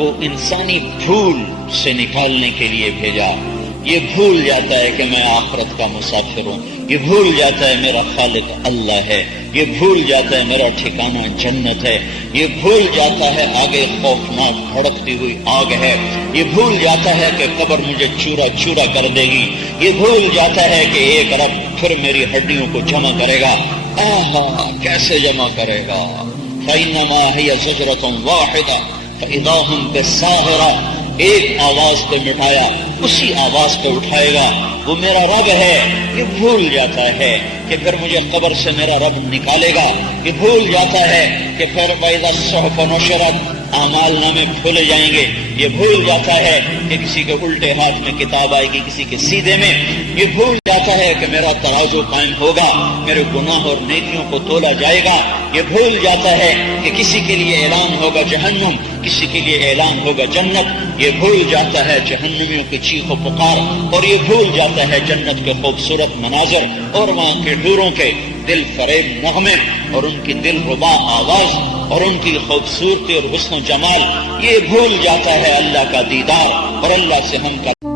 کو انسانی بھول سے نکالنے کے لیے بھیجا۔ یہ بھول جاتا ہے کہ میں آخرت کا مسافر ہوں، یہ بھول جاتا ہے میرا خالق اللہ ہے، یہ بھول جاتا ہے میرا ٹھکانہ جنت ہے، یہ بھول جاتا ہے آگے خوفناک بھڑکتی ہوئی آگ ہے، یہ بھول جاتا ہے کہ قبر مجھے چورا چورا کر دے گی، یہ بھول جاتا ہے کہ ایک رب پھر میری ہڈیوں کو جمع کرے گا۔ آہا کیسے جمع کرے گا؟ فَإِنَّمَا هِيَ زَجْرَةٌ وَاحِدَةٌ فَإِذَا هُمْ بِالسَّاهِرَةِ، ایک آواز پہ مٹایا اسی آواز پہ اٹھائے گا، وہ میرا رب ہے۔ یہ بھول جاتا ہے کہ پھر مجھے قبر سے میرا رب نکالے گا، یہ بھول جاتا ہے کہ پھر وَإِذَا الصُّحُفُ نُشِرَتْ اعمال نامے کھولے جائیں گے، یہ بھول جاتا ہے کہ کسی کے الٹے ہاتھ میں کتاب آئے گی کسی کے سیدھے میں، یہ بھول جاتا ہے کہ میرا ترازو قائم ہوگا، میرے گناہ اور نیکیوں کو تولا جائے گا، یہ بھول جاتا ہے کہ کسی کے لیے اعلان ہوگا جہنم، کسی کے لیے اعلان ہوگا جنت، یہ بھول جاتا ہے جہنمیوں کی چیخ و پکار، اور یہ بھول جاتا ہے جنت کے خوبصورت مناظر اور وہاں کے حوروں کے دل فریب نغمے اور ان کی دل ربا آواز اور ان کی خوبصورتی اور حسن و جمال، یہ بھول جاتا ہے اللہ کا دیدار اور اللہ سے ہم کا